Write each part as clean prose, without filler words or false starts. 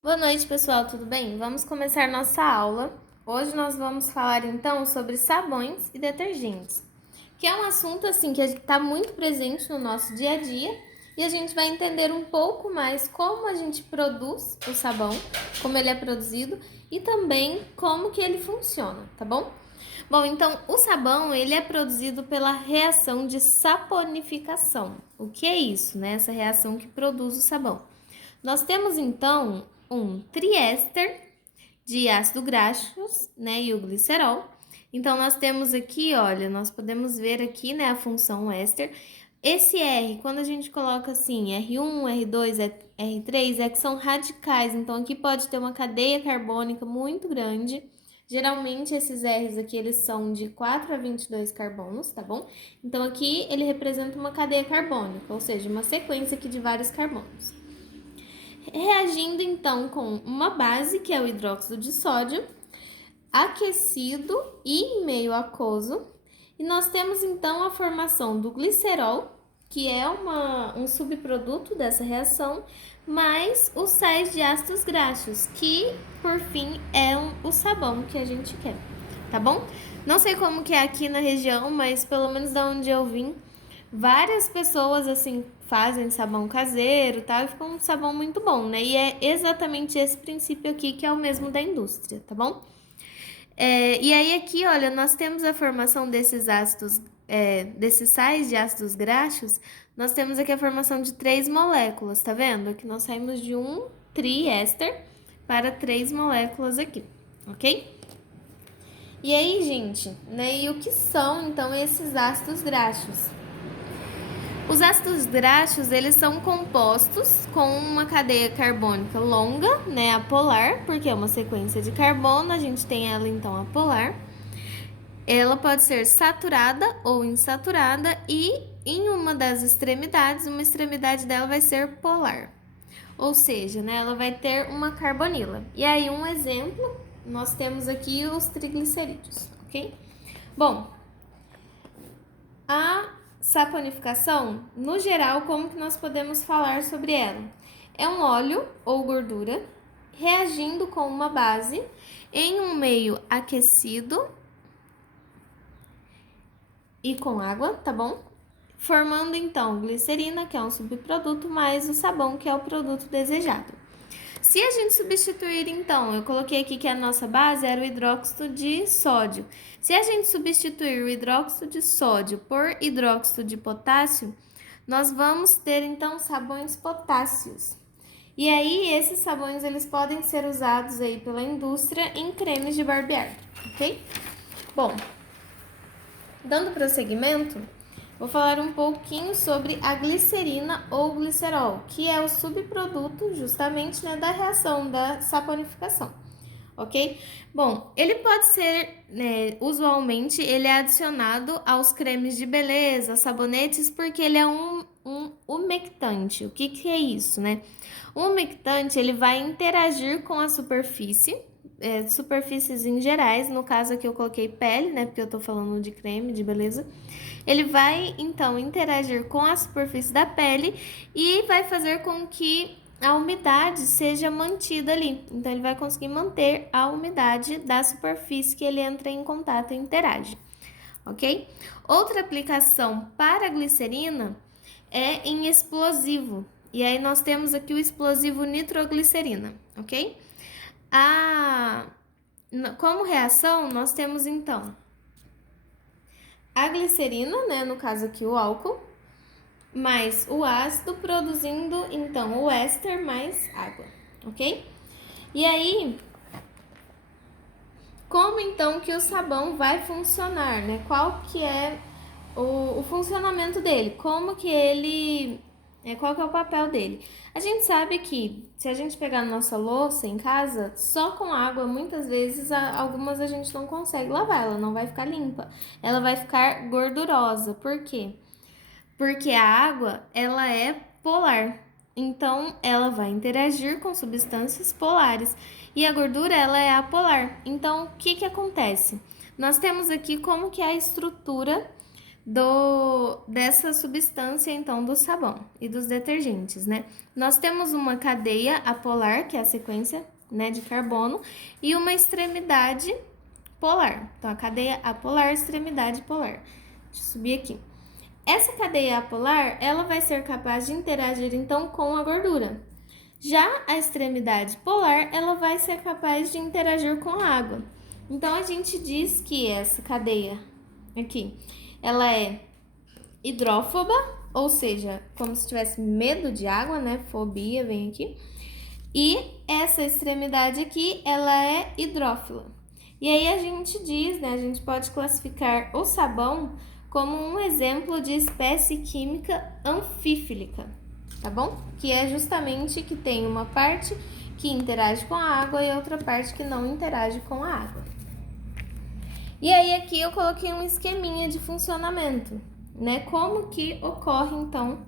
Boa noite, pessoal, tudo bem? Vamos começar nossa aula. Hoje nós vamos falar então sobre sabões e detergentes, que é um assunto assim que está muito presente no nosso dia a dia e a gente vai entender um pouco mais como a gente produz o sabão, como ele é produzido e também como que ele funciona, tá bom? Bom, então o sabão ele é produzido pela reação de saponificação. O que é isso, né? Essa reação que produz o sabão. Nós temos então um triéster de ácido graxos, né, e o glicerol. Então nós temos aqui, olha, nós podemos ver aqui, né, a função éster. Esse R, quando a gente coloca assim, R1, R2, R3, é que são radicais, então aqui pode ter uma cadeia carbônica muito grande. Geralmente esses R's aqui, eles são de 4 a 22 carbonos, tá bom? Então aqui ele representa uma cadeia carbônica, ou seja, uma sequência aqui de vários carbonos. Reagindo então com uma base, que é o hidróxido de sódio, aquecido e em meio aquoso. E nós temos então a formação do glicerol, que é um subproduto dessa reação, mais os sais de ácidos graxos, que por fim é o sabão que a gente quer, tá bom? Não sei como que é aqui na região, mas pelo menos da onde eu vim, várias pessoas assim fazem sabão caseiro, tá? E fica um sabão muito bom, né? E é exatamente esse princípio aqui que é o mesmo da indústria, tá bom? E aí aqui, olha, nós temos a formação desses ácidos, desses sais de ácidos graxos, nós temos aqui a formação de 3 moléculas, tá vendo? Aqui nós saímos de um triéster para 3 moléculas aqui, ok? E aí, gente, né? E o que são então esses ácidos graxos? Os ácidos graxos, eles são compostos com uma cadeia carbônica longa, né, apolar, porque é uma sequência de carbono, a gente tem ela então apolar. Ela pode ser saturada ou insaturada e em uma das extremidades, uma extremidade dela vai ser polar. Ou seja, né, ela vai ter uma carbonila. E aí um exemplo, nós temos aqui os triglicerídeos, ok? Bom, a saponificação, no geral, como que nós podemos falar sobre ela? É um óleo ou gordura reagindo com uma base em um meio aquecido e com água, tá bom? Formando então glicerina, que é um subproduto, mais o sabão, que é o produto desejado. Se a gente substituir, então, eu coloquei aqui que a nossa base era o hidróxido de sódio. Se a gente substituir o hidróxido de sódio por hidróxido de potássio, nós vamos ter, então, sabões potássios. E aí, esses sabões, eles podem ser usados aí pela indústria em cremes de barbear, ok? Bom, dando prosseguimento, vou falar um pouquinho sobre a glicerina ou glicerol, que é o subproduto justamente, né, da reação da saponificação, ok? Bom, ele pode ser, né, usualmente, ele é adicionado aos cremes de beleza, sabonetes, porque ele é um umectante. O que que é isso, né? O umectante, ele vai interagir com a superfície, superfícies em gerais, no caso aqui eu coloquei pele, né, porque eu tô falando de creme, de beleza. Ele vai, então, interagir com a superfície da pele e vai fazer com que a umidade seja mantida ali. Então, ele vai conseguir manter a umidade da superfície que ele entra em contato e interage, ok? Outra aplicação para a glicerina é em explosivo. E aí, nós temos aqui o explosivo nitroglicerina, ok? Como reação, nós temos, então, a glicerina, né, no caso aqui o álcool, mais o ácido, produzindo então o éster mais água, ok? E aí, como então que o sabão vai funcionar, né? Qual que é o funcionamento dele? Como que ele... qual que é o papel dele? A gente sabe que se a gente pegar nossa louça em casa, só com água, muitas vezes, algumas a gente não consegue lavar, ela não vai ficar limpa. Ela vai ficar gordurosa. Por quê? Porque a água, ela é polar. Então, ela vai interagir com substâncias polares. E a gordura, ela é apolar. Então, o que que acontece? Nós temos aqui como que é a estrutura dessa substância, então, do sabão e dos detergentes, né? Nós temos uma cadeia apolar, que é a sequência, né, de carbono, e uma extremidade polar. Então, a cadeia apolar, extremidade polar. Deixa eu subir aqui. Essa cadeia apolar, ela vai ser capaz de interagir, então, com a gordura. Já a extremidade polar, ela vai ser capaz de interagir com a água. Então, a gente diz que essa cadeia aqui, ela é hidrófoba, ou seja, como se tivesse medo de água, né? Fobia, vem aqui. E essa extremidade aqui, ela é hidrófila. E aí a gente diz, né? A gente pode classificar o sabão como um exemplo de espécie química anfífilica, tá bom? Que é justamente que tem uma parte que interage com a água e outra parte que não interage com a água. E aí aqui eu coloquei um esqueminha de funcionamento, né? Como que ocorre, então,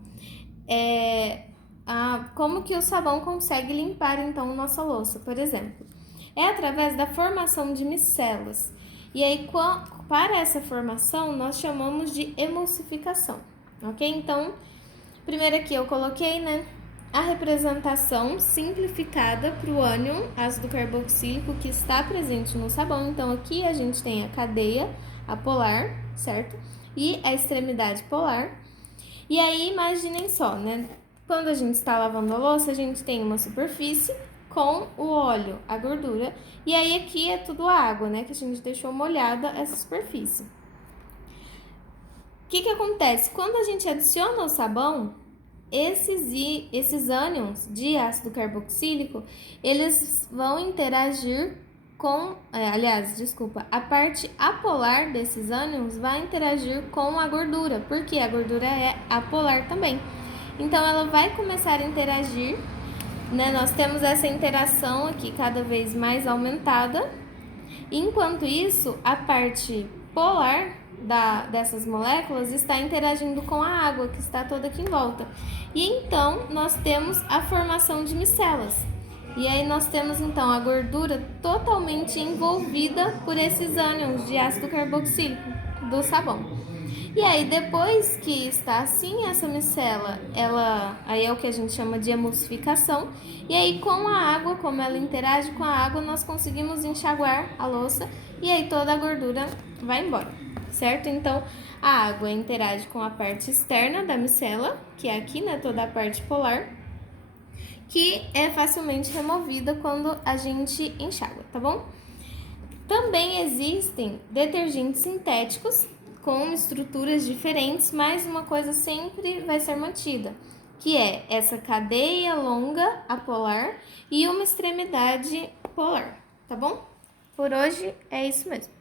como que o sabão consegue limpar, então, nossa louça, por exemplo. É através da formação de micelas. E aí, para essa formação, nós chamamos de emulsificação, ok? Então, primeiro aqui eu coloquei, né, a representação simplificada para o ânion ácido carboxílico que está presente no sabão. Então, aqui a gente tem a cadeia apolar, certo? E a extremidade polar. E aí, imaginem só, né? Quando a gente está lavando a louça, a gente tem uma superfície com o óleo, a gordura. E aí, aqui é tudo água, né? Que a gente deixou molhada essa superfície. O que acontece? Quando a gente adiciona o sabão, esses ânions de ácido carboxílico, eles vão interagir com, a parte apolar desses ânions vai interagir com a gordura, porque a gordura é apolar também. Então, ela vai começar a interagir, né? Nós temos essa interação aqui cada vez mais aumentada. Enquanto isso, a parte polar dessas moléculas está interagindo com a água que está toda aqui em volta. E então, nós temos a formação de micelas. E aí nós temos então a gordura totalmente envolvida por esses ânions de ácido carboxílico do sabão. E aí depois que está assim essa micela, aí é o que a gente chama de emulsificação. E aí com a água, como ela interage com a água, nós conseguimos enxaguar a louça e aí toda a gordura vai embora, certo? Então a água interage com a parte externa da micela, que é aqui, né, toda a parte polar, que é facilmente removida quando a gente enxágua, tá bom? Também existem detergentes sintéticos com estruturas diferentes, mas uma coisa sempre vai ser mantida, que é essa cadeia longa apolar e uma extremidade polar, tá bom? Por hoje é isso mesmo.